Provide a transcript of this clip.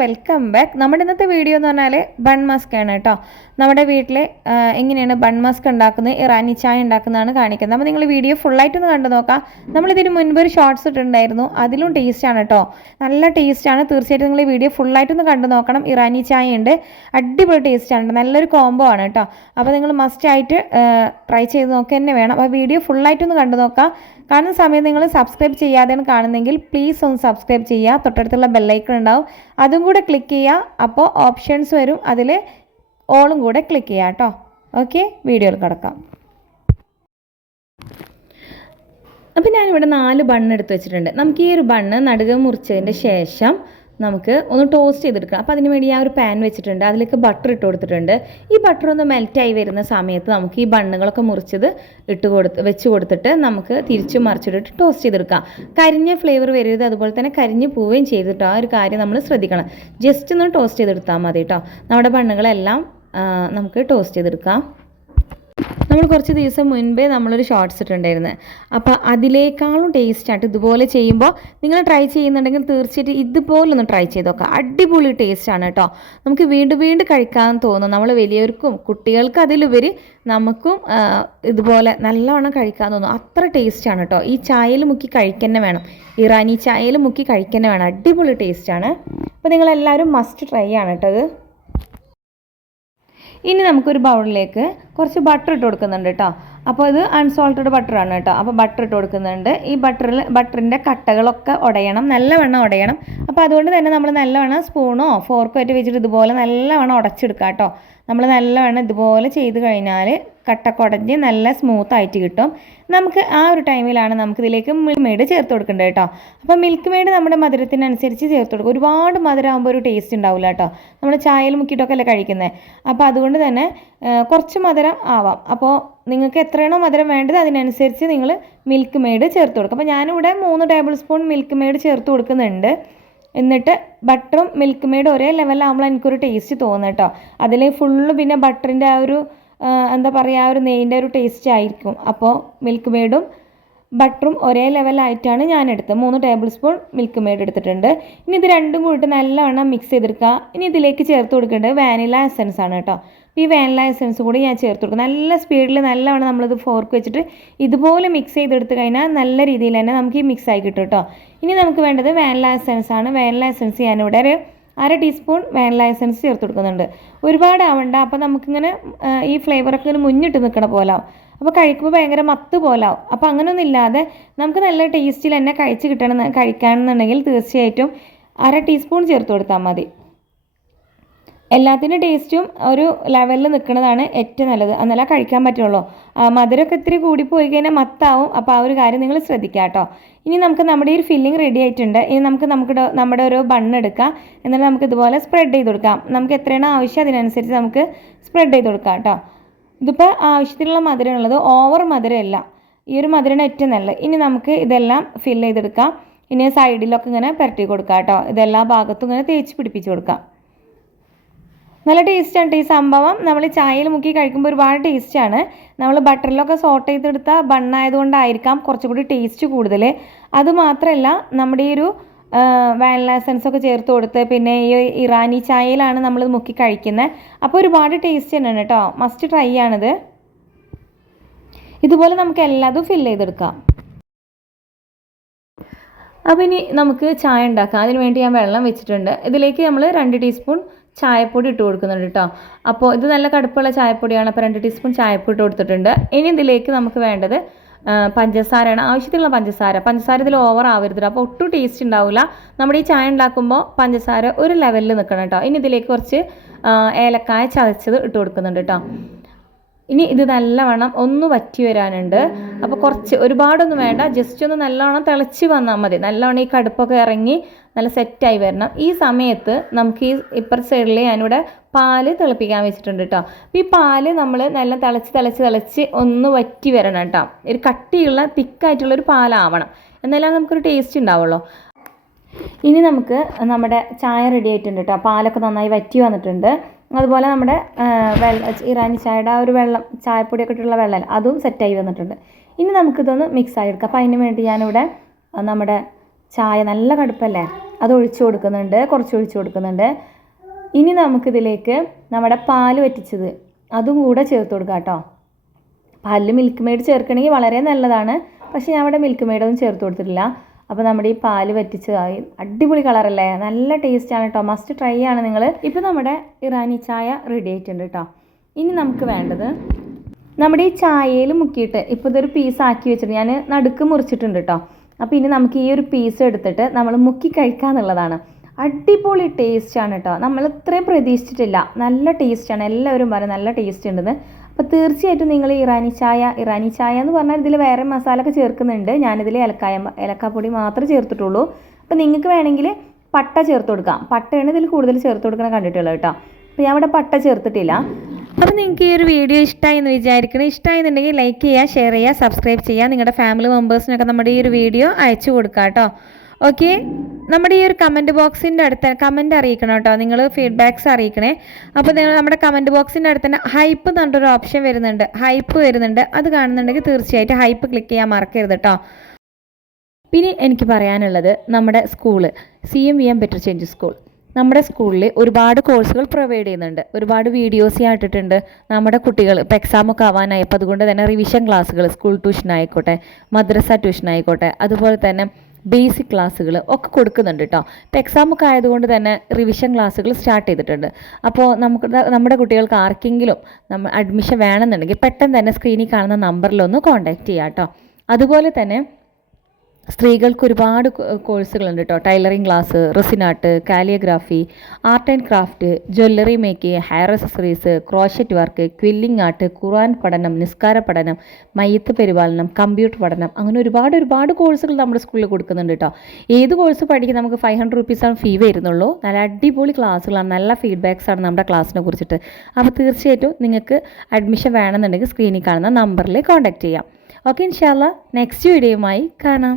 Welcome back നമ്മുടെ ഇന്നത്തെ video എന്ന് പറഞ്ഞാൽ ബൺ മസ്ക് ആണ് കേട്ടോ. നമ്മുടെ വീട്ടിൽ എങ്ങനെയാണ് ബൺ മസ്ക് ഉണ്ടാക്കുന്നത് ഇറാനി ചായ ഉണ്ടാക്കുന്നതാണ് കാണിക്കുന്നത്. അപ്പോൾ നിങ്ങൾ വീഡിയോ ഫുള്ളായിട്ടൊന്ന് കണ്ടു നോക്കാം. നമ്മളിതിന് മുൻപ് ഒരു ഷോർട്സ് ഇട്ടിട്ടുണ്ടായിരുന്നു. അതിലും ടേസ്റ്റാണ് കേട്ടോ. നല്ല ടേസ്റ്റാണ് തീർച്ചയായിട്ടും നിങ്ങൾ വീഡിയോ ഫുള്ളായിട്ടൊന്ന് കണ്ടു നോക്കണം. ഇറാനി ചായ ഉണ്ട്. അടിപൊളി ടേസ്റ്റാണ് നല്ലൊരു കോംബോ ആണ് കേട്ടോ. അപ്പോൾ നിങ്ങൾ മസ്റ്റ് ആയിട്ട് ട്രൈ ചെയ്ത് നോക്കുക തന്നെ വേണം. അപ്പോൾ വീഡിയോ ഫുള്ളായിട്ടൊന്ന് കണ്ടു നോക്കാം. കാണുന്ന സമയം നിങ്ങൾ സബ്സ്ക്രൈബ് ചെയ്യാതെയാണ് കാണുന്നെങ്കിൽ പ്ലീസ് ഒന്ന് സബ്സ്ക്രൈബ് ചെയ്യുക. തൊട്ടടുത്തുള്ള ബെല്ലൈക്കൺ ഉണ്ടാവും. അതും കൂടെ ക്ലിക്ക് ചെയ്യുക അപ്പോൾ ഓപ്ഷൻസ് വരും. അതിൽ ഓളും കൂടെ ക്ലിക്ക് ചെയ്യുക കേട്ടോ ഓക്കെ വീഡിയോയിൽ കിടക്കാം. അപ്പോൾ ഞാനിവിടെ നാല് ബണ്ണ് എടുത്ത് വെച്ചിട്ടുണ്ട്. നമുക്ക് ഈ ഒരു ബണ്ണ് നടുക മുറിച്ചതിന്റെ ശേഷം നമുക്ക് ഒന്ന് ടോസ്റ്റ് ചെയ്തെടുക്കണം. അപ്പോൾ അതിന് വേണ്ടി ഞാൻ ഒരു പാൻ വെച്ചിട്ടുണ്ട്. അതിലേക്ക് ബട്ടർ ഇട്ട് കൊടുത്തിട്ടുണ്ട്. ഈ ബട്ടർ ഒന്ന് മെൽറ്റായി വരുന്ന സമയത്ത് നമുക്ക് ഈ ബണ്ണുകളൊക്കെ മുറിച്ചത് ഇട്ട് കൊടുത്ത് വെച്ച് കൊടുത്തിട്ട് നമുക്ക് തിരിച്ചു മറിച്ചിട്ടിട്ട് ടോസ്റ്റ് ചെയ്തെടുക്കാം. കരിഞ്ഞ ഫ്ലേവർ വരരുത്. അതുപോലെ തന്നെ കരിഞ്ഞ് പോവുകയും ചെയ്തിട്ടോ ആ ഒരു കാര്യം നമ്മൾ ശ്രദ്ധിക്കണം. ജസ്റ്റ് ഒന്ന് ടോസ്റ്റ് ചെയ്തെടുത്താൽ മതി കേട്ടോ നമ്മുടെ ബണ്ണുകളെല്ലാം നമുക്ക് ടോസ്റ്റ് ചെയ്തെടുക്കാം. നമ്മൾ കുറച്ച് ദിവസം മുൻപേ നമ്മളൊരു ഷോർട്സ് ഇട്ടുണ്ടായിരുന്നു അപ്പോൾ അതിലേക്കാളും ടേസ്റ്റായിട്ട് ഇതുപോലെ ചെയ്യുമ്പോൾ നിങ്ങൾ ട്രൈ ചെയ്യുന്നുണ്ടെങ്കിൽ തീർച്ചയായിട്ടും ഇതുപോലെ ഒന്ന് ട്രൈ ചെയ്ത് നോക്കാം അടിപൊളി ടേസ്റ്റാണ് കേട്ടോ. നമുക്ക് വീണ്ടും വീണ്ടും കഴിക്കാൻ തോന്നും. നമ്മൾ വലിയവർക്കും കുട്ടികൾക്കും അതിലുപരി നമുക്കും ഇതുപോലെ നല്ലവണ്ണം കഴിക്കാൻ തോന്നും. അത്ര ടേസ്റ്റാണ് കേട്ടോ. ഈ ചായയിൽ മുക്കി കഴിക്കന്നെ വേണം. ഇറാനി ചായയിൽ മുക്കി കഴിക്കന്നെ വേണം. അടിപൊളി ടേസ്റ്റാണ് അപ്പോൾ നിങ്ങളെല്ലാവരും മസ്റ്റ് ട്രൈ ആണ് കേട്ടോ ഇത്. ഇനി നമുക്കൊരു ബൗളിലേക്ക് കുറച്ച് ബട്ടർ ഇട്ട് കൊടുക്കുന്നുണ്ട് കേട്ടോ അപ്പോൾ ഇത് അൺസോൾട്ടഡ് ബട്ടറാണ് കേട്ടോ അപ്പോൾ ബട്ടർ ഇട്ട് കൊടുക്കുന്നുണ്ട്. ഈ ബട്ടറിൽ ബട്ടറിന്റെ കട്ടകളൊക്കെ ഉടയണം നല്ലവണ്ണം ഉടയണം അപ്പോൾ അതുകൊണ്ട് തന്നെ നമ്മൾ നല്ലവണ്ണം സ്പൂണോ ഫോർക്കോ ആയിട്ട് വെച്ചിട്ട് ഇതുപോലെ നല്ലവണ്ണം ഉടച്ചെടുക്കുക കേട്ടോ നമ്മൾ നല്ലവണ്ണം ഇതുപോലെ ചെയ്ത് കഴിഞ്ഞാൽ കട്ടക്കുടഞ്ഞ് നല്ല സ്മൂത്ത് ആയിട്ട് കിട്ടും. നമുക്ക് ആ ഒരു ടൈമിലാണ് നമുക്കിതിലേക്ക് മിൽക്ക് മെയ്ഡ് ചേർത്ത് കൊടുക്കേണ്ടത് കേട്ടോ അപ്പോൾ മിൽക്ക് മെയ്ഡ് നമ്മുടെ മധുരത്തിനനുസരിച്ച് ചേർത്ത് കൊടുക്കും. ഒരുപാട് മധുരമാകുമ്പോൾ ഒരു ടേസ്റ്റ് ഉണ്ടാവില്ല കേട്ടോ നമ്മൾ ചായയിൽ മുക്കിയിട്ടൊക്കെ അല്ലേ കഴിക്കുന്നത് അപ്പോൾ അതുകൊണ്ട് തന്നെ കുറച്ച് മധുരം ആവാം. അപ്പോൾ നിങ്ങൾക്ക് എത്രയാണോ മധുരം വേണ്ടത് അതിനനുസരിച്ച് നിങ്ങൾ മിൽക്ക് മെയ്ഡ് ചേർത്ത് കൊടുക്കും. അപ്പോൾ ഞാനിവിടെ മൂന്ന് ടേബിൾ സ്പൂൺ മിൽക്ക് മെയ്ഡ് ചേർത്ത് കൊടുക്കുന്നുണ്ട്. എന്നിട്ട് ബട്ടറും മിൽക്ക് മെയ്ഡും ഒരേ ലെവലാകുമ്പോൾ എനിക്കൊരു ടേസ്റ്റ് തോന്നുന്നു കേട്ടോ അതിൽ ഫുള്ള് പിന്നെ ബട്ടറിന്റെ ആ ഒരു എന്താ പറയുക ആ ഒരു നെയ്യിന്റെ ഒരു ടേസ്റ്റ് ആയിരിക്കും. അപ്പോൾ മിൽക്ക് മെയ്ഡും ബട്ടറും ഒരേ ലെവലായിട്ടാണ് ഞാൻ എടുത്തത് മൂന്ന് ടേബിൾ സ്പൂൺ മിൽക്ക് മെയ്ഡ് എടുത്തിട്ടുണ്ട്. ഇനി ഇത് രണ്ടും കൂടിയിട്ട് നല്ലവണ്ണം മിക്സ് ചെയ്തെടുക്കുക. ഇനി ഇതിലേക്ക് ചേർത്ത് കൊടുക്കേണ്ടത് വാനില എസൻസ് ആണ് കേട്ടോ. ഈ വാനില എസൻസ് കൂടി ഞാൻ ചേർത്ത് കൊടുക്കും. നല്ല സ്പീഡിൽ നല്ലവണ്ണം നമ്മളിത് ഫോർക്ക് വെച്ചിട്ട് ഇതുപോലെ മിക്സ് ചെയ്തെടുത്ത് കഴിഞ്ഞാൽ നല്ല രീതിയിൽ തന്നെ നമുക്ക് ഈ മിക്സ് ആയി കിട്ടും കേട്ടോ. ഇനി നമുക്ക് വേണ്ടത് വാനില എസൻസ് ആണ്. വാനില എസൻസ് ഞാനിവിടെ ഒരു അര ടീസ്പൂൺ വാനില എസൻസ് ചേർത്ത് കൊടുക്കുന്നുണ്ട്. ഒരുപാട് ആവണ്ട. അപ്പോൾ നമുക്കിങ്ങനെ ഈ ഫ്ലേവറൊക്കെ ഇങ്ങനെ മുന്നിട്ട് നിൽക്കണ പോലെ അപ്പോൾ കഴിക്കുമ്പോൾ ഭയങ്കര മത്ത് പോലാവും അപ്പോൾ അങ്ങനെയൊന്നും ഇല്ലാതെ നമുക്ക് നല്ല ടേസ്റ്റിൽ തന്നെ കഴിച്ച് കിട്ടണം കഴിക്കുകയാണെന്നുണ്ടെങ്കിൽ തീർച്ചയായിട്ടും അര ടീസ്പൂൺ ചേർത്ത് കൊടുത്താൽ മതി. എല്ലാത്തിന്റെ ടേസ്റ്റും ഒരു ലെവലിൽ നിൽക്കുന്നതാണ് ഏറ്റവും നല്ലത്. എന്നാലേ കഴിക്കാൻ പറ്റുള്ളൂ. മധുരമൊക്കെ ഇത്തിരി കൂടിപ്പോയി കഴിഞ്ഞാൽ മത്താവും. അപ്പോൾ ആ ഒരു കാര്യം നിങ്ങൾ ശ്രദ്ധിക്കുക കേട്ടോ. ഇനി നമുക്ക് നമ്മുടെ ഈ ഒരു ഫില്ലിംഗ് റെഡി ആയിട്ടുണ്ട്. ഇനി നമുക്ക് നമുക്ക് നമ്മുടെ ഒരു ബണ്ണ് എടുക്കാം. എന്നിട്ട് നമുക്ക് ഇതുപോലെ സ്പ്രെഡ് ചെയ്ത് കൊടുക്കാം. നമുക്ക് എത്രയാണ് ആവശ്യം അതിനനുസരിച്ച് നമുക്ക് സ്പ്രെഡ് ചെയ്ത് കൊടുക്കാം കേട്ടോ. ഇതിപ്പോൾ ആവശ്യത്തിനുള്ള മധുരമുള്ളത് ഓവർ മധുരമല്ല. ഈ ഒരു മധുരമാണ് ഏറ്റവും നല്ലത്. ഇനി നമുക്ക് ഇതെല്ലാം ഫില്ല് ചെയ്തെടുക്കാം. ഇനി സൈഡിലൊക്കെ ഇങ്ങനെ പുരട്ടി കൊടുക്കാം കേട്ടോ. ഇതെല്ലാ ഭാഗത്തും ഇങ്ങനെ തേച്ച് പിടിപ്പിച്ച് കൊടുക്കാം. നല്ല ടേസ്റ്റാണ് ഈ സംഭവം. നമ്മൾ ചായയിൽ മുക്കി കഴിക്കുമ്പോൾ ഒരുപാട് ടേസ്റ്റാണ്. നമ്മൾ ബട്ടറിലൊക്കെ സോട്ട് ചെയ്തെടുത്ത ബണ്ണായതുകൊണ്ടായിരിക്കാം കുറച്ചുകൂടി ടേസ്റ്റ് കൂടുതൽ. അതുമാത്രമല്ല നമ്മുടെ ഈ ഒരു വാനില എസൻസ് ഒക്കെ ചേർത്ത് കൊടുത്ത് പിന്നെ ഈ ഇറാനി ചായയിലാണ് നമ്മൾ മുക്കി കഴിക്കുന്നത് അപ്പോൾ ഒരുപാട് ടേസ്റ്റ് തന്നെയാണ് കേട്ടോ മസ്റ്റ് ട്രൈ ആണിത്. ഇതുപോലെ നമുക്ക് എല്ലാതും ഫില്ല് ചെയ്തെടുക്കാം. അപ്പോൾ ഇനി നമുക്ക് ചായ ഉണ്ടാക്കാം. അതിന് വേണ്ടി ഞാൻ വെള്ളം വെച്ചിട്ടുണ്ട്. ഇതിലേക്ക് നമ്മൾ രണ്ട് ടീസ്പൂൺ ചായപ്പൊടി ഇട്ട് കൊടുക്കുന്നുണ്ട് കേട്ടോ അപ്പോൾ ഇത് നല്ല കടുപ്പുള്ള ചായപ്പൊടിയാണ്. അപ്പോൾ രണ്ട് ടീസ്പൂൺ ചായപ്പൊടി ഇട്ട് കൊടുത്തിട്ടുണ്ട്. ഇനി ഇതിലേക്ക് നമുക്ക് വേണ്ടത് പഞ്ചസാരയാണ്. ആവശ്യത്തിനുള്ള പഞ്ചസാര. പഞ്ചസാര ഇതിൽ ഓവർ ആവരുത് അപ്പോൾ ഒട്ടും ടേസ്റ്റ് ഉണ്ടാവില്ല നമ്മുടെ ഈ ചായ ഉണ്ടാക്കുമ്പോൾ പഞ്ചസാര ഒരു ലെവലിൽ നിൽക്കണം കേട്ടോ ഇനി ഇതിലേക്ക് കുറച്ച് ഏലക്കായ ചതച്ചത് ഇട്ട് കൊടുക്കുന്നുണ്ട് കേട്ടോ ഇനി ഇത് നല്ലവണ്ണം ഒന്ന് വറ്റി വരാനുണ്ട്. അപ്പോൾ കുറച്ച് ഒരുപാടൊന്നും വേണ്ട. ജസ്റ്റ് ഒന്ന് നല്ലവണ്ണം തിളച്ച് വന്നാൽ മതി. നല്ലവണ്ണം ഈ കടുപ്പൊക്കെ ഇറങ്ങി നല്ല സെറ്റായി വരണം. ഈ സമയത്ത് നമുക്ക് ഈ ഇപ്പർ സൈഡിൽ ഞാനിവിടെ പാൽ തിളപ്പിക്കാൻ വെച്ചിട്ടുണ്ട് കേട്ടോ അപ്പോൾ ഈ പാൽ നമ്മൾ നല്ല തിളച്ച് തിളച്ച് തിളച്ച് ഒന്ന് വറ്റി വരണം കേട്ടോ ഒരു കട്ടിയുള്ള തിക്കായിട്ടുള്ളൊരു പാലാവണം. എന്നാലും നമുക്കൊരു ടേസ്റ്റ് ഉണ്ടാവുള്ളൂ. ഇനി നമുക്ക് നമ്മുടെ ചായ റെഡി ആയിട്ടുണ്ട് കേട്ടോ പാലൊക്കെ നന്നായി വറ്റി വന്നിട്ടുണ്ട്. അതുപോലെ നമ്മുടെ വെള്ള ഇറാനി ചായയുടെ ആ ഒരു വെള്ളം ചായപ്പൊടിയൊക്കെ ഇട്ടുള്ള വെള്ളം അതും സെറ്റായി വന്നിട്ടുണ്ട്. ഇനി നമുക്കിതൊന്ന് മിക്സ് ആയി എടുക്കാം. അപ്പോൾ അതിന് വേണ്ടി ഞാനിവിടെ നമ്മുടെ ചായ നല്ല കടുപ്പല്ലേ അത് ഒഴിച്ചു കൊടുക്കുന്നുണ്ട് കുറച്ച് ഒഴിച്ചു കൊടുക്കുന്നുണ്ട്. ഇനി നമുക്കിതിലേക്ക് നമ്മുടെ പാൽ വറ്റിച്ചത് അതും കൂടെ ചേർത്ത് കൊടുക്കാം കേട്ടോ. പാലിൽ മിൽക്ക് മെയ്ഡ് ചേർക്കണമെങ്കിൽ വളരെ നല്ലതാണ് പക്ഷേ ഞാൻ ഇവിടെ മിൽക്ക് മെയ്ഡൊന്നും ചേർത്ത് കൊടുത്തിട്ടില്ല. അപ്പോൾ നമ്മുടെ ഈ പാൽ വറ്റിച്ചതായി അടിപൊളി കളറല്ലേ നല്ല ടേസ്റ്റാണ് കേട്ടോ മസ്റ്റ് ട്രൈ ആണ് നിങ്ങൾ ഇപ്പോൾ നമ്മുടെ ഇറാനി ചായ റെഡി ആയിട്ടുണ്ട് കേട്ടോ ഇനി നമുക്ക് വേണ്ടത് നമ്മുടെ ഈ ചായയിൽ മുക്കിയിട്ട് ഇപ്പോൾ ഇതൊരു പീസ് ആക്കി വെച്ചിട്ട് ഞാൻ നടുക്ക് മുറിച്ചിട്ടുണ്ട് കേട്ടോ അപ്പോൾ ഇനി നമുക്ക് ഈ ഒരു പീസ് എടുത്തിട്ട് നമ്മൾ മുക്കി കഴിക്കുക എന്നുള്ളതാണ്. അടിപൊളി ടേസ്റ്റാണ് കേട്ടോ നമ്മൾ ഇത്രയും പ്രതീക്ഷിച്ചിട്ടില്ല. നല്ല ടേസ്റ്റാണ് എല്ലാവരും പറയും നല്ല ടേസ്റ്റ് ഉണ്ടെന്ന്. തീർച്ചയായിട്ടും നിങ്ങൾ ഇറാനി ചായ ഇറാനി ചായ എന്ന് പറഞ്ഞാൽ ഇതിൽ വേറെ മസാല ഒക്കെ ചേർക്കുന്നുണ്ട്. ഞാനിതിൽ ഏലക്കായ ഏലക്കാപ്പൊടി മാത്രമേ ചേർത്തിട്ടുള്ളൂ. അപ്പോൾ നിങ്ങൾക്ക് വേണമെങ്കിൽ പട്ട ചേർത്ത് കൊടുക്കാം. പട്ടയാണ് ഇതിൽ കൂടുതൽ ചേർത്ത് കൊടുക്കണം കണ്ടിട്ടുള്ളത് കേട്ടോ. അപ്പോൾ ഞാൻ ഇവിടെ പട്ട ചേർത്തിട്ടില്ല. അപ്പോൾ നിങ്ങൾക്ക് ഈ ഒരു വീഡിയോ ഇഷ്ടമായി എന്ന് വിചാരിക്കണം. ഇഷ്ടമായിരുന്നുണ്ടെങ്കിൽ ലൈക്ക് ചെയ്യുക ഷെയർ ചെയ്യുക സബ്സ്ക്രൈബ് ചെയ്യുക. നിങ്ങളുടെ ഫാമിലി മെമ്പേഴ്സിനൊക്കെ നമ്മുടെ ഈ ഒരു വീഡിയോ അയച്ചു കൊടുക്കാം കേട്ടോ. ഓക്കെ? നമ്മുടെ ഈ ഒരു കമന്റ് ബോക്സിന്റെ അടുത്ത് കമന്റ് അറിയിക്കണം കേട്ടോ. നിങ്ങൾ ഫീഡ്ബാക്ക്സ് അറിയിക്കണേ. അപ്പോൾ നിങ്ങൾ നമ്മുടെ കമന്റ് ബോക്സിന്റെ അടുത്ത് തന്നെ ഹൈപ്പ് എന്ന് ഓപ്ഷൻ വരുന്നുണ്ട്. ഹൈപ്പ് വരുന്നുണ്ട്. അത് കാണുന്നുണ്ടെങ്കിൽ തീർച്ചയായിട്ടും ഹൈപ്പ് ക്ലിക്ക് ചെയ്യാൻ മറക്കരുത് കേട്ടോ. പിന്നെ എനിക്ക് പറയാനുള്ളത് നമ്മുടെ school C M V M better change school നമ്മുടെ സ്കൂളിൽ ഒരുപാട് കോഴ്സുകൾ പ്രൊവൈഡ് ചെയ്യുന്നുണ്ട്. ഒരുപാട് വീഡിയോസ് ഞാൻ ഇട്ടിട്ടുണ്ട്. നമ്മുടെ കുട്ടികൾ ഇപ്പോൾ എക്സാമൊക്കെ അപ്പോൾ അതുകൊണ്ട് തന്നെ റിവിഷൻ ക്ലാസ്സുകൾ സ്കൂൾ ട്യൂഷൻ ആയിക്കോട്ടെ മദ്രസ ട്യൂഷൻ ആയിക്കോട്ടെ അതുപോലെ തന്നെ ബേസിക് ക്ലാസ്സുകൾ ഒക്കെ കൊടുക്കുന്നുണ്ട് കേട്ടോ ഇപ്പോൾ എക്സാമൊക്കെ ആയതുകൊണ്ട് തന്നെ റിവിഷൻ ക്ലാസ്സുകൾ സ്റ്റാർട്ട് ചെയ്തിട്ടുണ്ട്. അപ്പോൾ നമുക്ക് നമ്മുടെ കുട്ടികൾക്ക് ആർക്കെങ്കിലും നമ്മൾ അഡ്മിഷൻ വേണമെന്നുണ്ടെങ്കിൽ പെട്ടെന്ന് തന്നെ സ്ക്രീനിൽ കാണുന്ന നമ്പറിലൊന്ന് കോൺടാക്റ്റ് ചെയ്യാം കേട്ടോ അതുപോലെ തന്നെ സ്ത്രീകൾക്ക് ഒരുപാട് കോഴ്സുകളുണ്ട് കേട്ടോ tailoring class resin art calligraphy art and craft jewellery making hair accessories crochet work quilling art ഖുർആൻ പഠനം നിസ്കാര പഠനം മയ്യത്ത് പരിപാലനം കമ്പ്യൂട്ടർ പഠനം അങ്ങനെ ഒരുപാട് ഒരുപാട് കോഴ്സുകൾ നമ്മുടെ സ്കൂളിൽ കൊടുക്കുന്നുണ്ട് കേട്ടോ ഏത് കോഴ്സ് പഠിക്കാൻ നമുക്ക് ഫൈവ് ഹൺഡ്രഡ് റുപ്പീസാണ് ഫീ വരുന്നുള്ളൂ. നല്ല അടിപൊളി ക്ലാസ്സുകളാണ് നല്ല ഫീഡ്ബാക്സ് ആണ് നമ്മുടെ ക്ലാസ്സിനെ കുറിച്ചിട്ട്. അപ്പോൾ തീർച്ചയായിട്ടും നിങ്ങൾക്ക് അഡ്മിഷൻ വേണമെന്നുണ്ടെങ്കിൽ സ്ക്രീനിൽ കാണുന്ന നമ്പറിൽ കോൺടാക്റ്റ് ചെയ്യാം. ഓക്കെ ഇൻഷാല്ല നെക്സ്റ്റ് വീഡിയോയുമായി കാണാം.